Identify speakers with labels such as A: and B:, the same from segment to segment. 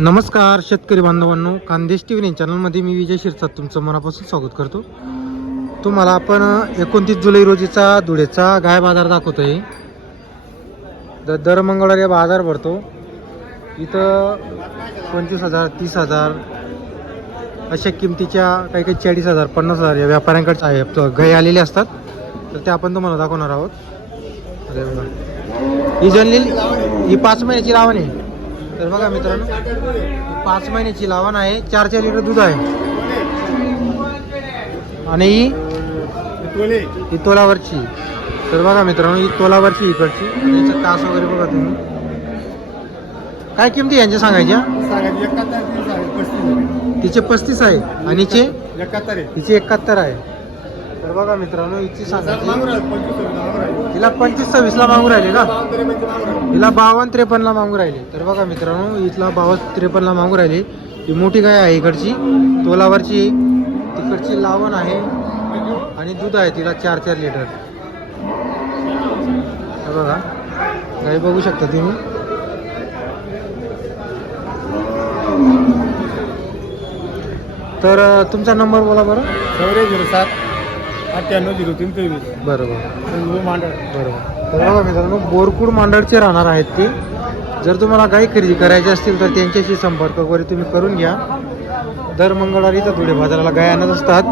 A: नमस्कार शेतकरी बांधवांनो. खानदेश टी व्ही चॅनलमध्ये मी विजय शिरसाट तुमचं मनापासून स्वागत करतो. तुम्हाला आपण एकोणतीस जुलै रोजीचा धुळेचा गाय बाजार दाखवतो आहे द दर मंगळवारी बाजार भरतो. इथं पंचवीस हजार तीस हजार अशा किमतीच्या काही काही चाळीस हजार पन्नास हजार या व्यापाऱ्यांकडे आहे. तो आलेले असतात. तर ते आपण तुम्हाला दाखवणार आहोत. अरे ही जनलेली ही पाच महिन्याची लावण आहे. तर बघा मित्रांनो पाच महिन्याची लावण आहे चार चार लिटर दूध आहे. आणि ही तोलावरची. तर बघा मित्रांनो ही तोलावरची इकडची. याचं कास वगैरे बघा तुम्ही. काय किमती यांच्या सांगायच्या? तिचे पस्तीस आहे. आणि हिचे एकाहत्तर आहे. तर बघा मित्रांनो हिची सांगायची तिला पंचवीस सव्वीसला मागू राहिले का हिला बावन्न त्रेपन्नला मागू राहिले. तर बघा मित्रांनो हिला बावन्न त्रेपन्नला मागू राहिले. ही मोठी गाय आहे इकडची. तोलावरची तिकडची लावण आहे. आणि दूध आहे तिला चार चार लिटर. हे बघा. गाई बघू शकता तुम्ही? तर तुमचा नंबर बोला बरं.
B: चौरे झिरो सात. अठ्ठ्याण्णव झिरो तीन तेवीस
A: बरोबर.
B: मांडळ
A: बरोबर. तर बघा मित्रांनो बोरकुड मांडळचे राहणार आहेत ते. जर तुम्हाला गाई खरेदी करायची असतील तर त्यांच्याशी संपर्क वगैरे तुम्ही करून घ्या. दर मंगळवारी तर धुळे बाजाराला गाय आणत असतात.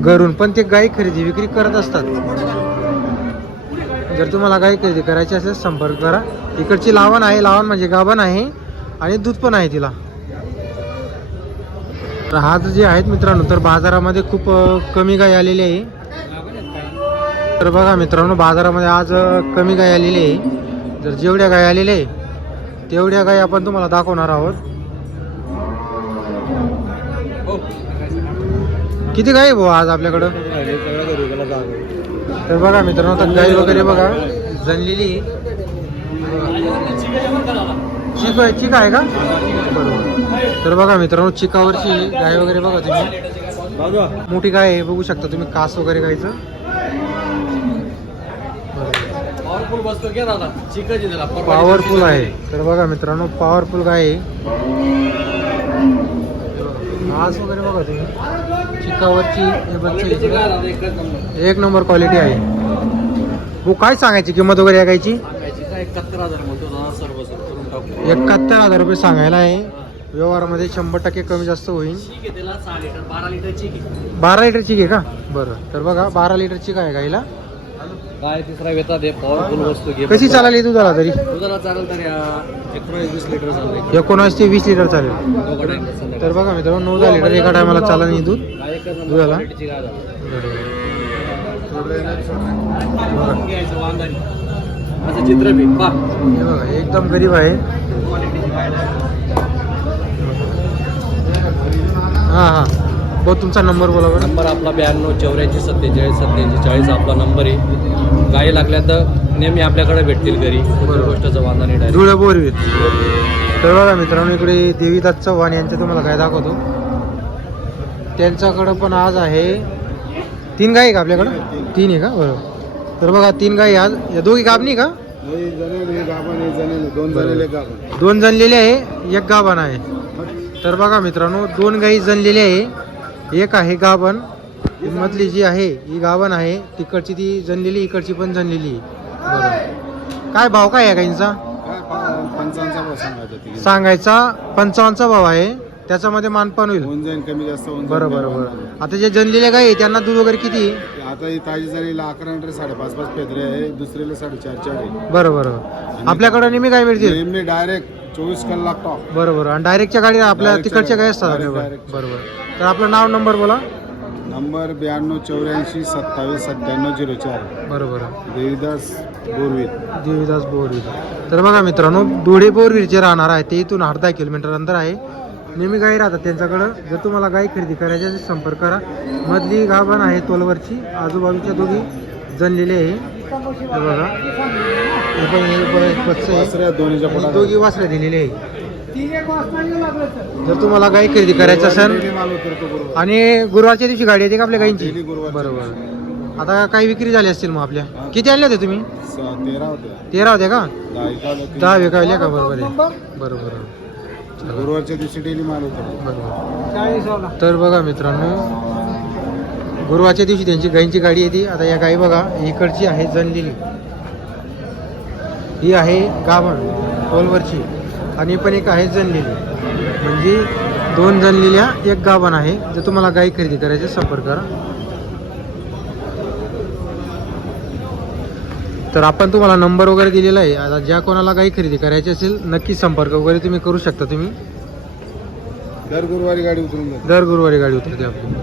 A: घरून पण ते गाई खरेदी विक्री करत असतात. जर तुम्हाला गाई खरेदी करायची असेल संपर्क करा. इकडची लावण आहे लावण म्हणजे गाभण आहे आणि दूध पण आहे तिला. तर आज जे आहेत मित्रांनो तर बाजारामध्ये खूप कमी गाय आलेली आहे. तर बघा मित्रांनो बाजारामध्ये आज कमी गाय आलेली आहे. जर जेवढ्या गाय आलेल्या आहे तेवढ्या गाय आपण तुम्हाला दाखवणार आहोत. किती गाय आहे भाऊ आज आपल्याकडं? तर बघा मित्रांनो तर गाय वगैरे बघा जणलेली चिक चिक आहे का? बरोबर तर बघा मित्रांनो चिकावरची गाय वगैरे बघा तुम्ही. मोठी गाय आहे बघू शकता तुम्ही कास वगैरे गायचं.
B: पॉवरफुल बसतो घ्या दादा. चिकाची त्याला.
A: पॉवरफुल आहे. तर बघा मित्रांनो पॉवरफुल गाय आहे. कास वगैरे बघा तुम्ही. चिकावरची. एक नंबर क्वालिटी आहे. हो काय सांगायची? किंमत वगैरे या गायची?
B: काय? एकाहत्तर हजार म्हणतो
A: एकाहत्तर रुपये सांगायला आहे. व्यवहारामध्ये शंभर टक्के कमी जास्त होईल.
B: बारा
A: लिटरची घे. का? बरं. तर बघा बारा लिटरची काय गाईला?
B: काय तिसरा वेता दे पॉवरफुल वस्तू घे
A: कशी चालली दुधाला तरी?
B: दुधाला चालेल तर एकोणीस वीस लिटर चाललंय.
A: एकोणावीस ते वीस लिटर चालेल. तर बघा मित्रांनो नऊ दहा लिटर एका टायमाला चालला नाही दूध. दुधाला?
B: चित्र
A: एकदम गरीब आहे. हां हां. भाऊ तुमचा नंबर बोला बरं.
B: नंबर आपला ब्याण्णव चौऱ्याऐंशी सत्तेचाळीस सत्याऐंशी चाळीस आपला नंबर आहे. गाई लागल्या तर नेहमी आपल्याकडे भेटतील घरी.
A: बरोबर.
B: गोष्टचं वांदा नाही डायरेक्ट
A: धुळे तर बघा मित्रांनो इकडे देवीदास चव्हाण यांचे तुम्हाला काय दाखवतो. त्यांच्याकडं पण आज आहे तीन गाई आहे का आपल्याकडं? तीन आहे का? बरोबर. तर बघा तीन गाई आज. या दोघी गाबणी का?
B: दोन
A: दोन जनलेले आहे एक गाभण आहे. तर बघा मित्रांनो दोन गाई जनलेली आहे. एक आहे गाभण मधली जी आहे ही गाभण आहे. तिकडची ती जनलेली इकडची पण जनलेली बरोबर काय भाव काय आहे गाईंचा सांगायचा पंचावन्नचा भाव आहे. त्याच्यामध्ये मानपान होईल.
C: होऊन जाईल कमी जास्त होऊन जाईल.
A: बरं बरं. बरं आता जे जनलेल्या गाई आहे, त्यांना दूध वगैरे किती?
C: आता ही ताजी झालेला अकरा लिटर साडेपाच पाच पेदरे आहे. दुसरीला साडेचार चार आहे.
A: बरं बरं बरं. आपल्याकडं नेहमी काय मिळतील?
C: डायरेक्ट चोवीस कलाक टॉप
A: बरं बरं आणि डायरेक्टच्या गाडी आपल्या
C: Direct च्या
A: तिकडच्या
C: गाडी.
A: असतात
C: Direct,
A: आपल्याकडे.
C: direct.
A: बरोबर. तर आपलं नाव नंबर बोला.
C: नंबर ब्याण्णव चौऱ्याऐंशी सत्तावीस सत्त्याण्णव झिरो चार.
A: बरोबर.
C: देवीदास बोरवीर.
A: देवीदास बोरवीर. तर बघा मित्रांनो धुळे बोरवीर जे राहणार आहे ते इथून दहा किलोमीटर अंतर आहे. नेहमी गाई राहतात त्यांच्याकडं. जर तुम्हाला गाई खरेदी करायची असेल संपर्क करा. मधली गाभण आहे तोलवरची. आजूबाजूच्या दोघी जनलेली आहे. हे बघा. आहे दोघी वासऱ्या दिलेले आहे जर तुम्हाला गाई खरेदी करायची असेल. आणि गुरुवारच्या दिवशी गाडी येते का आपल्या गाईंची? बरोबर. आता काही विक्री झाली असतील मग आपल्या? किती आणले होते तुम्ही?
C: तेरा होत्या.
A: होत्या का?
C: दहा
A: विकायल्या का? बरोबर आहे. बरोबर.
C: गुरुवारच्या दिवशी डेली माल होतो
A: बरोबर. तर बघा मित्रांनो गुरुवारच्या दिवशी त्यांची गायींची गाडी येते. आता या गाई बघा इकडची आहे जनलेली ही आहे गाभण टोलवरची आणि पण एक आहे जनलेली म्हणजे दोन जनलेल्या एक गाभण आहे जर तुम्हाला गाई खरेदी करायचे संपर्क करा. तर आपण तुम्हाला नंबर वगैरे दिलेला आहे. आता ज्या कोणाला गाई खरेदी करायची असेल नक्की संपर्क वगैरे तुम्ही करू शकता तुम्ही.
C: दर गुरुवारी गाडी उतरून
A: दर गुरुवारी गाडी उतरते आपली.